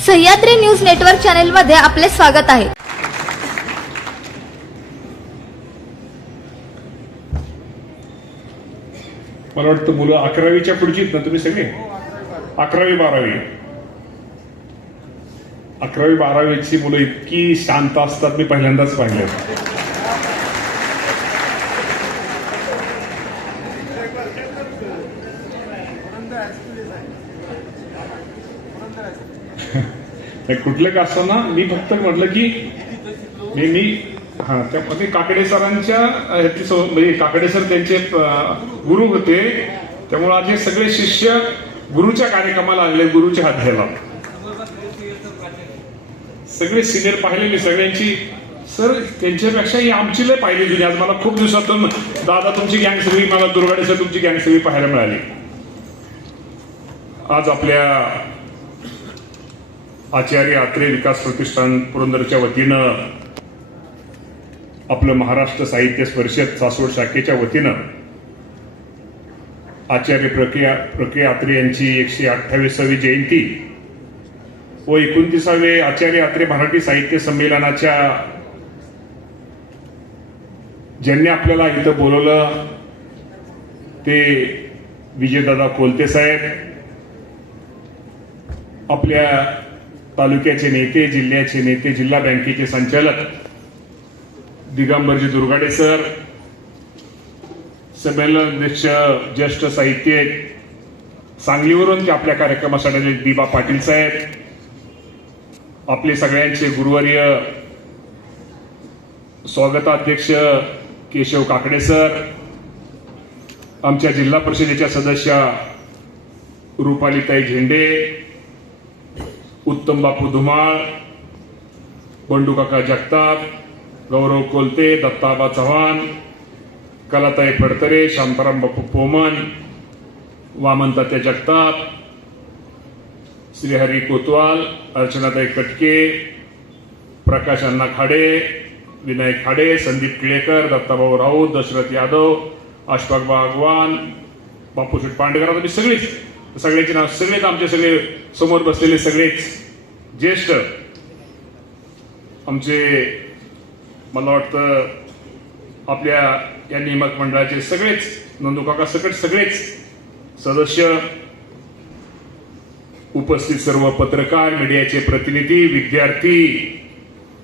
Sahyadri news network channel मध्ये आपले स्वागत आहे। मला वाटतं मुलं 11वीच्या पुढचीत ना तुम्ही सगळे 11वी 12वी 11वी 12वीची मुलं इतकी शांत असतात मी पहिल्यांदाच पाहिलं। कुठलं का असताना मी फक्त म्हटलं की मी त्यामध्ये काकडे सरांच्या म्हणजे काकडे सर त्यांचे गुरु होते, त्यामुळे आज हे सगळे शिष्य गुरुच्या कार्यक्रमाला आलेले, गुरुच्या हात घ्यायला सगळे सिनियर पाहिलेली सगळ्यांची सर त्यांच्यापेक्षाही आमची लय पाहिली जुनी। आज मला खूप दिवसातून दादा तुमची गँग सगळी, मला दुर्गाडे सर तुमची गँग सगळी पाहायला मिळाली। आज आपल्या आचार्य अत्रे विकास प्रतिष्ठान पुरंदरच्या वतीनं आपलं महाराष्ट्र साहित्य परिषद सासवड शाखेच्या वतीनं आचार्य प्रके अत्रे यांची 128वी जयंती व 29वे आचार्य अत्रे मराठी साहित्य संमेलनाच्या ज्यांनी आपल्याला इथं बोलवलं ते विजयदादा कोलते साहेब, आपल्या तालुक्याचे नेते, जिल्ह्याचे नेते, जिल्हा बँकेचे संचालक दिगंबरजी दुर्गाडे सर, संमेलन अध्यक्ष ज्येष्ठ साहित्यिक सांगलीवरून ते आपल्या कार्यक्रमासाठी आलेले दीपा पाटील साहेब, आपले सगळ्यांचे गुरुवर्य स्वागताध्यक्ष केशव काकडे सर, आमच्या जिल्हा परिषदेच्या सदस्या रुपालीताई झेंडे, उत्तम बापू धुमाळ, बंडू काका जगताप, गौरव कोलते, दत्ताबा चव्हाण, कलाताई फडतरे, शांताराम बापू पोमन, वामनतात्या जगताप, श्रीहरी कोतवाल, अर्चनाताई कटके, प्रकाश अण्णा खाडे, विनायक खाडे, संदीप किळेकर, दत्ताभाऊ राऊत, दशरथ यादव, अशफाक बागवान, बापूशेठ पांडेकर, तुम्ही सगळ्यांची नाव सगळेच आमचे सगळे समोर बसलेले सगळेच ज्येष्ठ आमचे, मला वाटतं आपल्या या नियामक मंडळाचे सगळेच नंदूकाका सकट सगळेच सदस्य, उपस्थित सर्व पत्रकार, मीडियाचे प्रतिनिधी, विद्यार्थी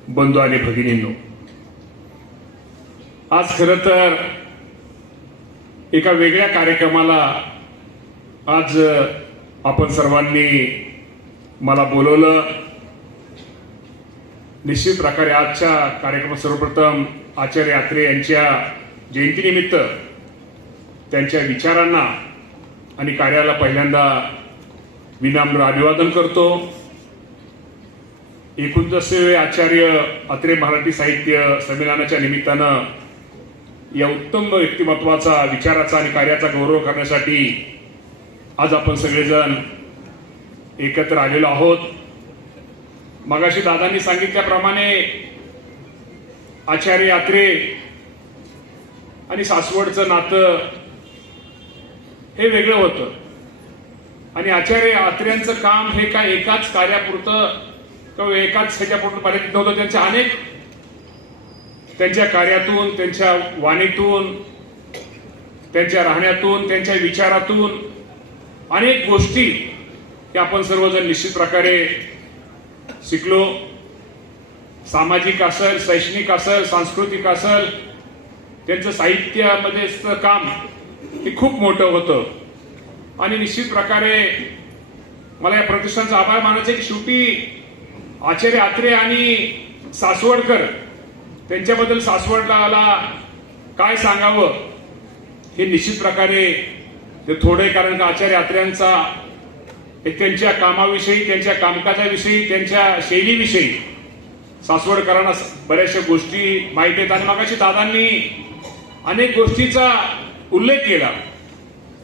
बंधू आणि भगिनींनो, आज खरं तर एका वेगळ्या कार्यक्रमाला आज आपण सर्वांनी मला बोलवलं। निश्चित प्रकारे आजच्या कार्यक्रमात सर्वप्रथम आचार्य अत्रे यांच्या जयंतीनिमित्त त्यांच्या विचारांना आणि कार्याला पहिल्यांदा विनम्र अभिवादन करतो। 29वे आचार्य अत्रे मराठी साहित्य संमेलनाच्या निमित्तानं या उत्तम व्यक्तिमत्वाचा, विचाराचा आणि कार्याचा गौरव करण्यासाठी आज आपण सगळेजण एकत्र आलेलो आहोत। मगाशी दादांनी सांगितल्याप्रमाणे आचार्य अत्रे आणि सासवडचं नातं हे वेगळं होतं आणि आचार्य अत्र्यांचं काम हे काय एकाच कार्यापुरतं किंवा एकाच ह्याच्यापुरतं मर्यादित नव्हतं। त्यांच्या अनेक त्यांच्या कार्यातून, त्यांच्या वाणीतून, त्यांच्या राहण्यातून, त्यांच्या विचारातून अनेक गोष्टी त्या आपण सर्वजण निश्चित प्रकारे शिकलो। सामाजिक असेल, शैक्षणिक असेल, सांस्कृतिक असेल, त्यांचं साहित्यामध्ये काम हे खूप मोठं होतं आणि निश्चित प्रकारे मला या प्रतिष्ठानचा आभार मानायचा की शेवटी आचार्य अत्रे आणि सासवडकर त्यांच्याबद्दल सासवडला काय सांगावं हे निश्चित प्रकारे ते थोडे, कारण का आचार्य अत्र्यांचा त्यांच्या कामाविषयी, त्यांच्या कामकाजाविषयी, त्यांच्या शैलीविषयी सासवडकरांना बऱ्याचशा गोष्टी माहिती आहेत आणि मगाशी दादांनी अनेक गोष्टीचा उल्लेख केला।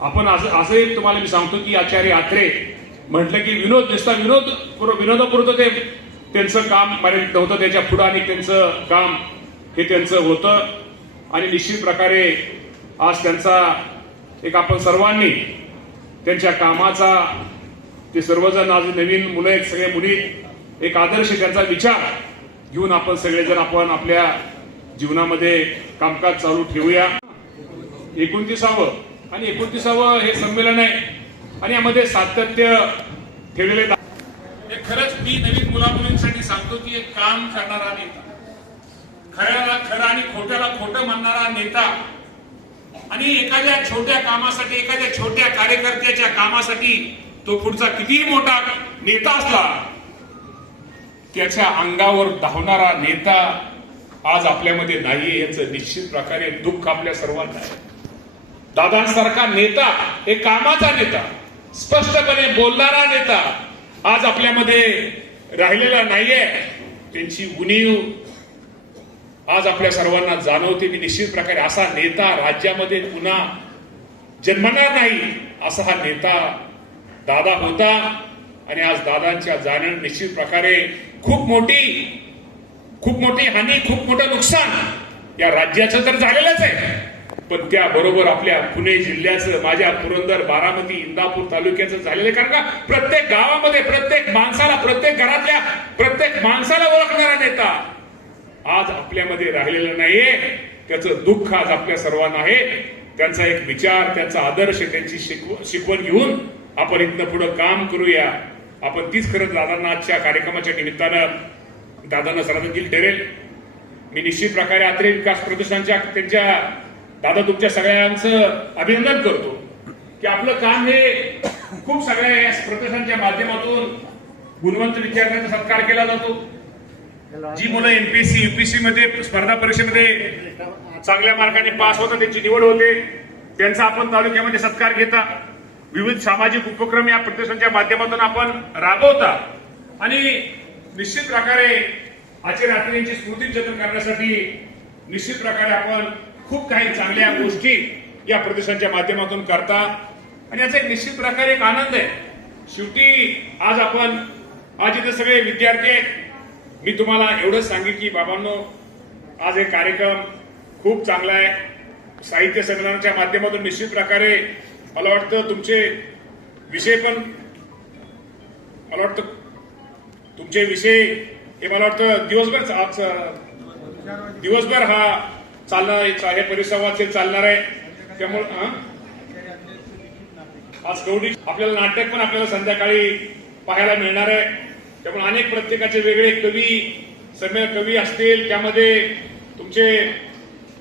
आपण असंही तुम्हाला मी सांगतो की आचार्य अत्रे म्हटलं की विनोद दिसता, विनोदापुरतं ते त्यांचं काम मर्यादित नव्हतं, त्याच्या पुढं आणि त्यांचं काम हे त्यांचं होतं आणि निश्चित प्रकारे आज त्यांचा एक आपण सर्वांनी त्यांच्या कामाचा ते सर्वजण आज नवीन मुलं आहेत, सगळे मुली, एक आदर्श त्यांचा विचार घेऊन आपण सगळेजण आपण आपल्या जीवनामध्ये कामकाज चालू ठेवूया. 29वे आणि 29वे हे संमेलन आहे आणि यामध्ये सातत्य ठेवलेले. खरंच मी नवीन मुलामुलींसाठी सांगतो की एक काम करणारा नेता, खऱ्याला खरं आणि खोट्याला खोटं म्हणणारा नेता आणि एखाद्या छोट्या कामासाठी, एखाद्या छोट्या कार्यकर्त्याच्या कामासाठी तो पुढचा कितीही मोठा नेता असला, त्याच्या अंगावर धावणारा नेता आज आपल्यामध्ये नाही, याचं निश्चित प्रकारे दुःख आपल्या सर्वांना आहे. दादांसारखा नेता, एक कामाचा नेता, स्पष्टपणे बोलणारा नेता आज आपल्यामध्ये राहिलेला नाहीये. त्यांची उणीव आज आपल्या सर्वांना जाणवते. मी निश्चित प्रकारे असा नेता राज्यामध्ये पुन्हा जन्मणार नाही, असा हा नेता दादा होता. आणि आज दादांच्या जाण्याने निश्चित प्रकारे खूप मोठी हानी, खूप मोठं नुकसान या राज्याचं तर झालेलंच आहे, पण त्याबरोबर आपल्या पुणे जिल्ह्याचं, माझ्या पुरंदर, बारामती, इंदापूर तालुक्याचं झालेलं आहे. कारण का प्रत्येक गावामध्ये, प्रत्येक माणसाला, प्रत्येक घरातल्या प्रत्येक माणसाला ओळखणारा नेता आज आपल्यामध्ये राहिलेलं नाहीये. त्याचं दुःख आज आपल्या सर्वांना आहे. त्यांचा एक विचार, त्यांचा आदर्श, त्यांची शिकवण घेऊन आपण इथनं पुढे काम करूया. आपण तीच खरंच दादांना आजच्या कार्यक्रमाच्या निमित्तानं दादांना श्रद्धांजली ठरेल. मी निश्चित प्रकारे आत्रे विकास प्रतिष्ठानच्या त्यांच्या दादा तुमच्या सगळ्यांचं अभिनंदन करतो की आपलं काम हे खूप सगळ्या प्रतिष्ठानच्या माध्यमातून गुणवंत विद्यार्थ्यांचा सत्कार केला जातो. जी मुलं एमपीएससी, युपीएससी मध्ये स्पर्धा परीक्षेमध्ये चांगल्या मार्काने पास होतात, त्यांची निवड होते, त्यांचा आपण तालुक्यामध्ये सत्कार घेता. विविध सामाजिक उपक्रम या प्रतिष्ठानच्या माध्यमातून आपण राबवता आणि निश्चित प्रकारे आचार्य अत्रे यांची स्मृती जतन करण्यासाठी निश्चित प्रकारे आपण खूप काही चांगल्या गोष्टी या प्रतिष्ठानच्या माध्यमातून करता आणि याचा एक निश्चित प्रकारे एक आनंद आहे. शेवटी आज इथे सगळे विद्यार्थी आहेत. मी तुम्हाला एवढंच सांगेन की बाबांनो, आज हे कार्यक्रम खूप चांगला आहे. साहित्य संमेलनाच्या माध्यमातून निश्चित प्रकारे मला वाटतं तुमचे विषय हे मला वाटतं दिवसभर हा चालणार, हे परिसंवाद चालणार आहे. त्यामुळे आज गौडी आपल्याला नाटक पण आपल्याला संध्याकाळी पाहायला मिळणार आहे. त्यामुळे अनेक प्रत्येकाचे वेगळे कवी असतील, त्यामध्ये तुमचे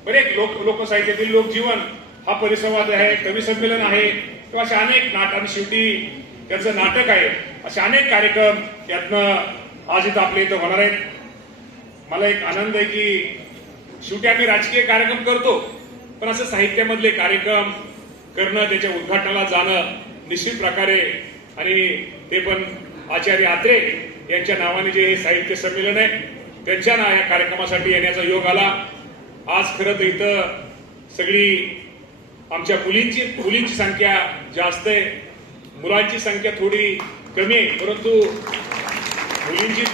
बरेच लोकसाहित्यातील लोकजीवन हा परिसंवाद आहे, कवी संमेलन आहे, किंवा असे अनेक आणि शेवटी त्याचं नाटक आहे. असे अनेक कार्यक्रम यातनं आज इथं आपल्या इथं होणार आहेत. मला एक आनंद आहे की शेवटी आम्ही राजकीय कार्यक्रम करतो, पण असं साहित्यामधले कार्यक्रम करणं, त्याच्या उद्घाटनाला जाणं निश्चित प्रकारे, आणि ते पण आचार्य अत्रे यांच्या नावाने जे साहित्य संमेलन आहे त्यांच्या या कार्यक्रमासाठी येण्याचा योग आला. आज खरं तर इथं सगळी आमच्या मुलींची संख्या जास्त आहे, मुलांची संख्या थोडी कमी आहे, परंतु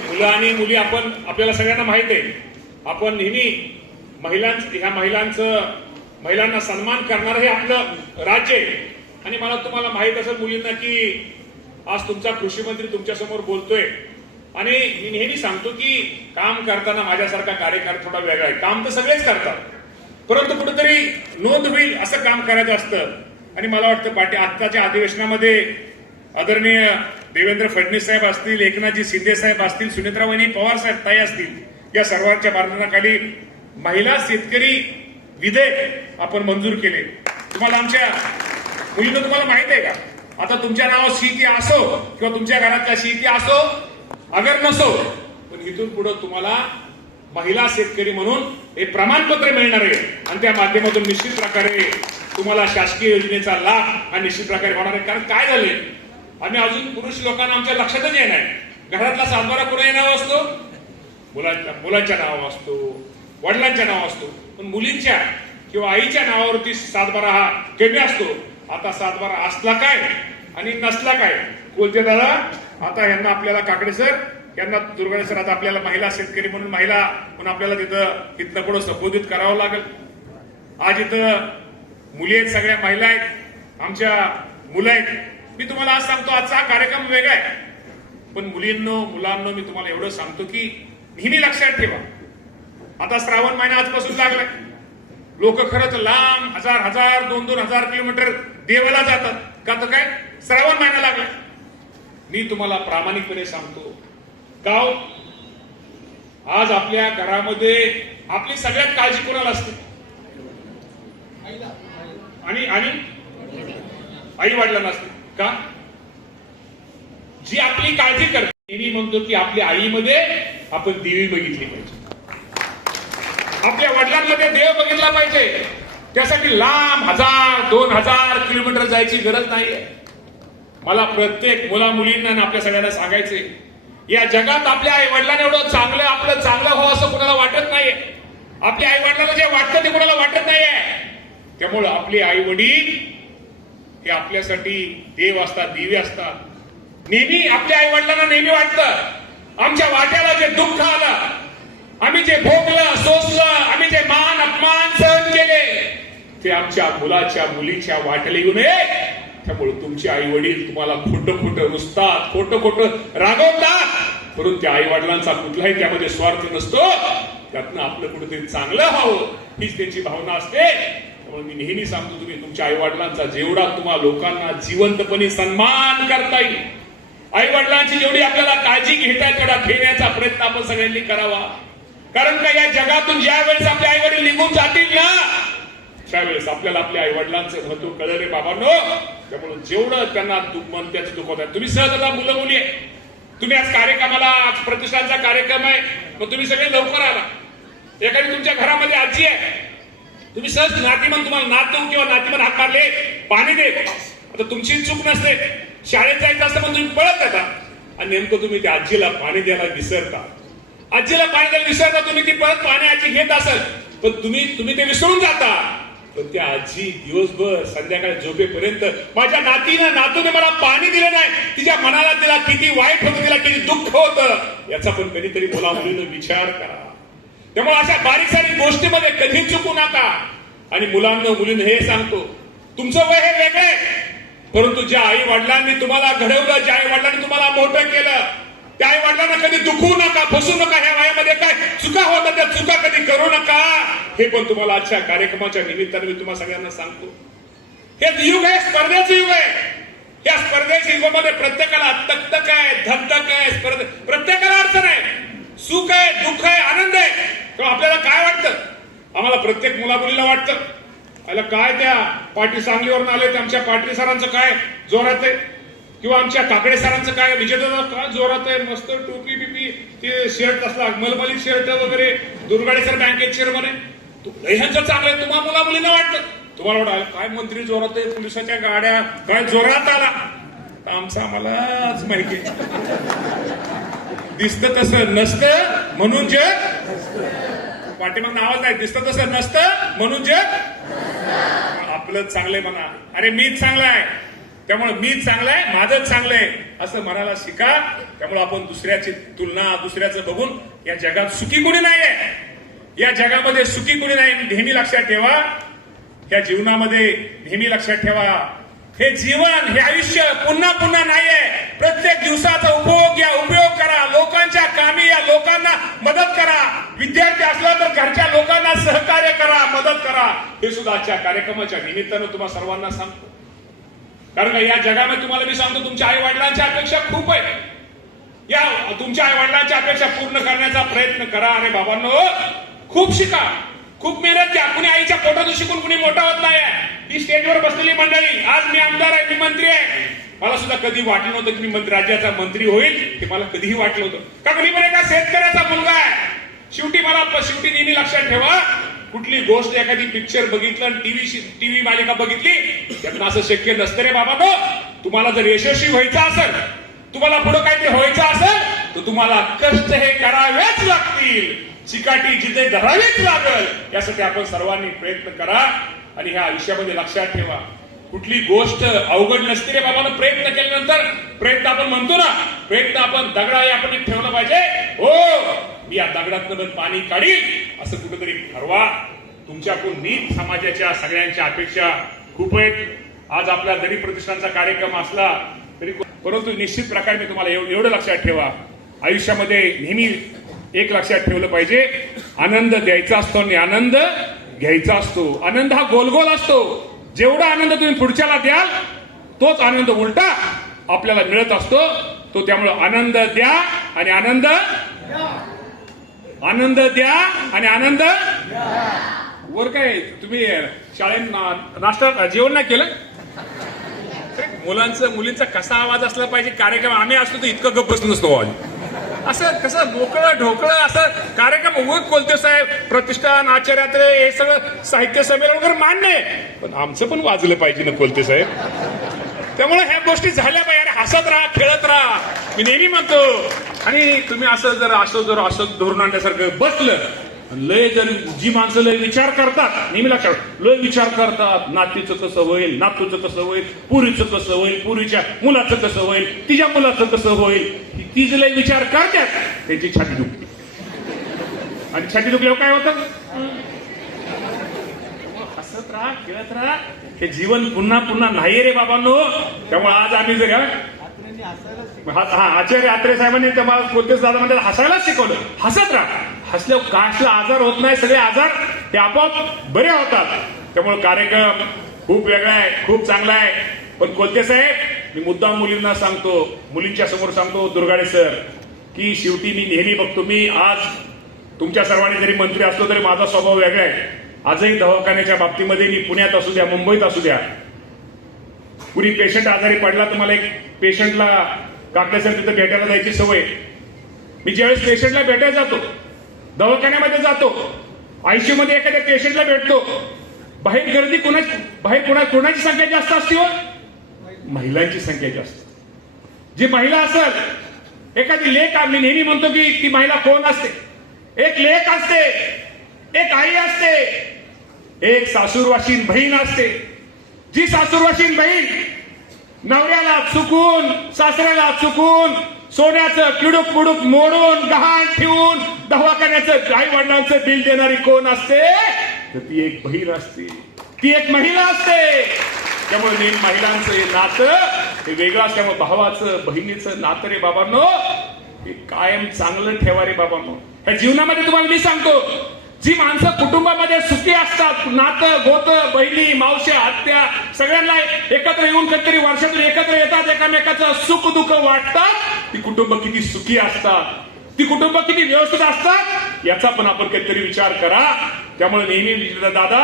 मुलं आणि मुली आपल्याला सगळ्यांना माहित आहे, आपण नेहमी महिलांना सन्मान करणार हे आपलं राज्य आहे. आणि मला तुम्हाला माहित असेल मुलींना की आज तुमचा कृषी मंत्री तुमच्या समोर बोलतोय, आणि मी नेहमी सांगतो की काम करताना माझ्यासारखा कार्यकाळ थोडा वेगळा आहे. काम तर सगळेच करतात, परंतु कुठेतरी नोंद होईल असं काम करायचं असतं. आणि मला वाटतं आत्ताच्या अधिवेशनामध्ये आदरणीय देवेंद्र फडणवीस साहेब असतील, एकनाथजी शिंदे साहेब असतील, सुनेत्रावहिनी पवार साहेब ताई असतील, या सर्वांच्या मार्गदर्शनाखाली महिला शेतकरी विधेयक आपण मंजूर केले. तुम्हाला आमच्या मुलीनं तुम्हाला माहित आहे का, आता तुमच्या नावावर शेती असो किंवा तुमच्या घरातल्या शेती असो अगर नसो, पण इथून पुढे तुम्हाला महिला शेतकरी म्हणून एक प्रमाणपत्र मिळणार आहे आणि त्या माध्यमातून निश्चित प्रकारे तुम्हाला शासकीय योजनेचा लाभ हा निश्चित प्रकारे होणार आहे. कारण काय झाले, आम्ही अजून पुरुष लोकांना आमच्या लक्षातच येणार, घरातला सातबारा कोणाच्या नाव असतो, मुलांच्या नावावर असतो, वडिलांच्या नावावर असतो, पण मुलींच्या किंवा आईच्या नावावरती सातबारा हा कमी असतो. आता सातबारा असला काय आणि नसला काय बोलते दादा. आता यांना आपल्याला काकडे सर, यांना दुर्गाणे सर, आता आपल्याला महिला शेतकरी म्हणून आपल्याला तिथं पुढे संबोधित करावं लागेल. आज इथं मुली आहेत, सगळ्या महिला आहेत, आमच्या मुलं आहेत, मी तुम्हाला आज सांगतो, आजचा हा कार्यक्रम वेगळा आहे, पण मुलांना मी तुम्हाला एवढं सांगतो की नेहमी लक्षात ठेवा, आता श्रावण महिना आजपासून लागलाय. लोक खरंच लांब 1000 2,000 किलोमीटर देवाला जातात का, तर काय श्रावण महिना लागलाय. मी तुम्हाला प्रामाणिकपणे सांगतो, गाव आज आपल्या घरामध्ये आपली सगळ्यात काळजी कोणाला असते, आणि आई वडिलांना असते का, जी आपली काळजी करते. मी म्हणतो की आपल्या आईमध्ये आपण देवी बघितली पाहिजे, आपल्या वडिलांमध्ये देव बघितला पाहिजे. त्यासाठी लांब 1000-2000 किलोमीटर जायची गरज नाहीये. मला प्रत्येक मुला मुलींना आणि आपल्या सगळ्यांना सांगायचे, या जगात आपल्या आई वडिलांना एवढं चांगलं आपलं चांगलं हो असं कुणाला वाटत नाहीये. आपल्या आई वडिलांना जे वाटतं ते कुणाला वाटत नाहीये. त्यामुळं आपले आई वडील हे आपल्यासाठी देव असतात, दिवे असतात. नेहमी आपल्या आई वडिलांना नेहमी वाटतं आमच्या वाट्याला जे दुःख आलं, आम्ही जे भोगलं सोसलं, आम्ही जे मान अपमान सहन केले, ते आमच्या मुलाच्या मुलीच्या वाट्याला येऊ नये. त्यामुळे तुमचे आई वडील तुम्हाला खोटं रुसतात, खोटं रागवतात, परंतु त्या आई वडिलांचा कुठलाही त्यामध्ये स्वार्थ नसतो. त्यातनं आपलं कुठेतरी चांगलं व्हावं हीच त्यांची भावना असते. त्यामुळे मी नेहमी सांगतो, तुम्ही तुमच्या आई वडिलांचा जेवढा तुम्हाला लोकांना जिवंतपणे सन्मान करता येईल, आई वडिलांची जेवढी आपल्याला काळजी घेता येईल तेवढा घेण्याचा प्रयत्न आपण सगळ्यांनी करावा. कारण का या जगातून ज्या वेळेस आपले आई वडील निघून जातील ना, त्यावेळेस आपल्याला आपल्या आई वडिलांचं महत्व कळलं रे बाबांनो. त्यामुळे जेवढं त्यांना मन त्याचं दुखवत आहे, तुम्ही सहज आता मुलं मुली आहे, तुम्ही आज कार्यक्रमाला, आज प्रतिष्ठानचा कार्यक्रम आहे, मग तुम्ही सगळे लवकर आला. एखादी तुमच्या घरामध्ये आजी आहे, तुम्ही सहज नातीमन, तुम्हाला नातू किंवा नातीमन हात मारले, पाणी दे. आता तुमची चूक नसते, शाळेत जायचं असतं पण तुम्ही पळत येता आणि नेमकं तुम्ही त्या आजीला पाणी द्यायला विसरता. आजीला पाणी द्यायला विसरता, तुम्ही ती परत पाणी आजी घेत असेल पण तुम्ही ते विसरून जाता. पण त्या आजी दिवसभर संध्याकाळी झोपेपर्यंत माझ्या नातूने मला पाणी दिलं नाही, तिच्या मनाला तिला किती वाईट होतं, तिला किती दुःख होतं, याचा पण कधीतरी मुला मुलीनं विचार करा. त्यामुळे अशा बारीक सारीक गोष्टीमध्ये कधी चुकू नका. आणि मुलांना मुलींना हे सांगतो, तुमचं वय हे वेगळं आहे, परंतु ज्या आई वडिलांनी तुम्हाला घडवलं, ज्या आई वडिलांनी तुम्हाला मोठं केलं, त्या आई वडिलांना कधी दुखवू नका, फसू नका. ह्या वयामध्ये काय चुका होतात त्या चुका कधी करू नका. हे पण तुम्हाला आजच्या कार्यक्रमाच्या निमित्ताने मी तुम्हाला सगळ्यांना सांगतो. हे युग आहे, स्पर्धेचं युग आहे. या स्पर्धेच्या युगामध्ये प्रत्येकाला तकतक आहे, धकधक आहे, प्रत्येकाला अडचण आहे, सुख आहे, दुःख आहे, आनंद आहे. तेव्हा आपल्याला काय वाटतं, आम्हाला प्रत्येक मुला मुलीला वाटतं आला काय त्या पाटील सांगलीवरून आले, आमच्या पाटील सरांचं काय जोरात आहे, किंवा आमच्या काकडे सरांचं काय, विजयदादा काय जोरात आहे, मस्त टोपी बिपी, ते शर्ट असला मलमलिक शर्ट वगैरे, दुर्गाडे सर बँकेत चेअरमन आहे, ह्यांचं चांगलं आहे. तुम्हाला मुला मुलींना वाटतं, तुम्हाला वाटतं काय मंत्री जोरात आहे, पोलिसाच्या गाड्या काय जोरात आला, आमचं आम्हालाच माहिती दिसतं तसं नसतं म्हणून जग पाठीमाग नावाच नाही, दिसतं तसं नसतं म्हणून जग आपलं चांगलंय म्हणा. अरे मीच चांगला आहे, त्यामुळे मीच चांगलं आहे, माझंच चांगलं आहे असं म्हणायला शिका. त्यामुळे आपण दुसऱ्याची तुलना, दुसऱ्याचं बघून या जगात सुखी कुणी नाहीये, या जगामध्ये सुखी कुणी नाही. नेहमी लक्षात ठेवा, या जीवनामध्ये नेहमी लक्षात ठेवा, हे जीवन, हे आयुष्य पुन्हा पुन्हा नाहीये. प्रत्येक दिवसाचा उपयोग करा, लोकांच्या कामी या लोकांना मदत करा. विद्यार्थी असला तर घरच्या लोकांना सहकार्य करा, मदत करा. हे सुद्धा आजच्या कार्यक्रमाच्या निमित्तानं तुम्हाला सर्वांना सांगतो. कारण का या जगामध्ये तुम्हाला मी सांगतो, तुमच्या आई वडिलांच्या अपेक्षा खूप आहे. या तुमच्या आई वडिलांच्या अपेक्षा पूर्ण करण्याचा प्रयत्न करा. अरे बाबांनो, खूप शिका, खूप मेहनत घ्या. कुणी आईच्या पोटातून शिकून कुणी मोठा होत नाही. ही स्टेजवर बसलेली मंडळी, आज मी आमदार आहे, मी मंत्री आहे, मला सुद्धा कधी वाटलं नव्हतं की मी राज्याचा मंत्री होईल, हे मला कधीही वाटलं होतं. का मी पण एका शेतकऱ्याचा मुलगा आहे. शेवटी नेहमी लक्षात ठेवा, कुठली गोष्ट, एखादी पिक्चर बघितलं आणि टीव्ही मालिका बघितली, त्यातून असं शक्य नसतं रे बाबा. तुम्हाला जर यशस्वी व्हायचं असेल, तुम्हाला पुढे काहीतरी व्हायचं असेल, तर तुम्हाला कष्ट हे करावेच लागतील, चिकाटी जिथे धरावीच लागल. यासाठी आपण सर्वांनी प्रयत्न करा. आणि ह्या आयुष्यामध्ये लक्षात ठेवा, कुठली गोष्ट अवघड नसते रे बाबा. प्रयत्न केल्यानंतर, प्रयत्न आपण म्हणतो ना, प्रयत्न आपण दगडा आपण ठेवलं पाहिजे. हो, मी या दगडातनं पाणी काढील असं कुठेतरी ठरवा. तुमच्याकडून नीट समाजाच्या सगळ्यांच्या अपेक्षा खूप आहेत. आज आपला जरी प्रतिष्ठानचा कार्यक्रम असला तरी, परंतु निश्चित प्रकारे मी तुम्हाला एवढं लक्षात ठेवा, आयुष्यामध्ये नेहमी एक लक्षात ठेवलं पाहिजे, आनंद द्यायचा असतो आणि आनंद घ्यायचा असतो. आनंद हा गोलगोल असतो. जेवढा आनंद तुम्ही पुढच्याला द्याल तोच आनंद उलटा आपल्याला मिळत असतो. तो त्यामुळे आनंद द्या आणि आनंद द्या आणि आनंद वर. काय तुम्ही शाळेत नाश्ता जेवण नाही केलं? मुलींचा कसा आवाज असला पाहिजे कार्यक्रम. आम्ही असतो तर इतकं गप्प बसलो नसतो आवाज. असं कसं मोकळं ढोकळं असं कार्यक्रम उगत कोलते साहेब, प्रतिष्ठान, आचार्यात्रे, हे सगळं साहित्य संमेलन वगैरे मान्य आहे, पण आमचं पण वाजलं पाहिजे ना कोलते साहेब. त्यामुळे ह्या गोष्टी झाल्या पाहिजे. हसत राहा, खेळत राहा, मी नेहमी म्हणतो. आणि तुम्ही असं धरून आणल्यासारखं बसलं, लय जर जी माणसं लय विचार करतात, नेहमी लक्षात लय विचार करतात, नातीचं कसं होईल, नातूचं कसं होईल, पुरीचं कसं होईल, पुरीच्या मुलाचं कसं होईल, तिच्या मुलाचं कसं होईल, ती जे लय विचार करतात त्यांची छाती दुखते. आणि छाती दुखल्यावर काय होतं? हसत राहा, खेळत राहा. हे जीवन पुन्हा पुन्हा नाही रे बाबांनो. त्यामुळे आज आम्ही जर आचार्य आत्रे साहेबांनी कोणतेच दादा म्हणजे हसायलाच शिकवलं. हसत राहा. हसल्यावर कासला आजार होत नाही, सगळे आजार ते आपोआप बरे होतात. त्यामुळे कार्यक्रम खूप वेगळा आहे, खूप चांगला आहे. पण कोलते साहेब, मी मुद्दाम मुलींना सांगतो, मुलींच्या समोर सांगतो, दुर्गाडे सर, की शेवटी मी नेहमी बघतो, मी आज तुमच्या सर्वांनी जरी मंत्री असलो तरी माझा स्वभाव वेगळा आहे. आजही दवाखान्याच्या बाबतीमध्ये मी पुण्यात असू द्या, मुंबईत असू द्या, कुणी पेशंट आजारी पडला तर मला एक पेशंटला काकडे सर तिथं भेटायला जायची सवय. मी ज्यावेळेस पेशंटला भेटायला जातो, दवाखान्यामध्ये जातो, आयसीयू मध्ये एखाद्या पेशंटला भेटतो, बाहेर गर्दी कोणाची संख्या जास्त असते हो? महिलांची संख्या जास्त. जी महिला असेल, एखादी लेक, मी नेहमी म्हणतो की ती महिला कोण असते? एक लेक असते, एक आई असते, एक सासूरवाशीन बहीण असते. जी सासूरवाशीन बहीण नवऱ्याला चुकून, सासऱ्याला चुकून, सोन्याचं किडूक पुडूक मोडून गहाण ठेवून दवाखान्याचं आई वडिलांचं बिल देणारी कोण असते? तर ती एक बहीण असते, ती एक महिला असते. त्यामुळे महिलांचं हे नातं हे वेगळं असल्यामुळे भावाचं बहिणीचं नातं रे बाबांनो हे कायम चांगलं ठेवा रे बाबांनो. ह्या जीवनामध्ये तुम्हाला मी सांगतो, जी माणसं कुटुंबामध्ये सुखी असतात, नातं गोतं, बहिणी, मावश्या, आत्या, सगळ्यांना एकत्र येऊन कधीतरी वर्षातून एकत्र येतात, एकामेकाचं सुख दुःख वाटतात, ती कुटुंब किती सुखी असतात, ती कुटुंब किती व्यवस्थित असतात, याचा पण आपण कधीतरी विचार करा. त्यामुळे नेहमी दादा,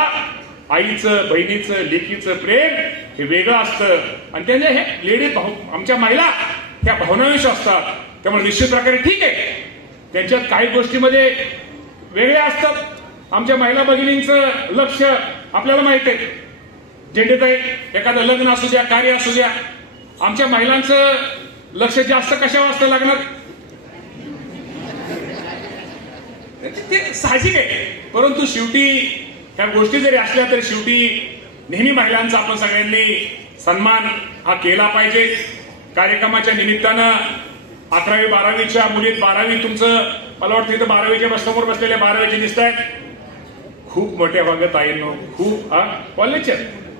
आईचं, बहिणीचं, लेकीचं प्रेम हे वेगळं असतं. आणि त्यांचे हे लेडीज भाऊ, आमच्या महिला ह्या भावनाविष असतात. त्यामुळे निश्चित प्रकारे ठीक आहे, त्यांच्यात काही गोष्टीमध्ये वेगळे असतात. आमच्या महिला भगिनींचं लक्ष आपल्याला माहित आहे. झेंडेताई, एखादं लग्न असू द्या, कार्य असू द्या, आमच्या महिलांचं लक्ष जास्त कशावर असतं लागणार? ते साहजिक आहे. परंतु शेवटी ह्या गोष्टी जरी असल्या तरी शेवटी नेहमी महिलांचा आपण सगळ्यांनी सन्मान हा केला पाहिजे. कार्यक्रमाच्या निमित्तानं 11वी 12वीच्या मुलीत 12वी तुमचं, मला वाटतं इथं 12वीच्या समोर बसलेल्या 12वीचे दिसत आहेत. खूप मोठ्या भागात आहे, खूप कॉलेजच्या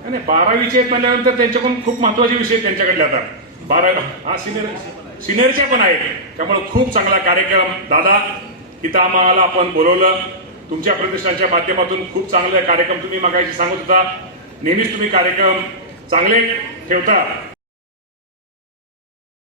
नाही 12वीचे म्हणल्यानंतर त्यांच्याकडून खूप महत्वाचे विषय त्यांच्याकडले आता 12 सिनियरच्या पण आहेत. त्यामुळे खूप चांगला कार्यक्रम दादा, इथं आम्हाला आपण बोलवलं. तुमच्या प्रतिष्ठानच्या माध्यमातून खूप चांगले कार्यक्रम तुम्ही मागायचे सांगत होता. नेहमीच तुम्ही कार्यक्रम चांगले ठेवता.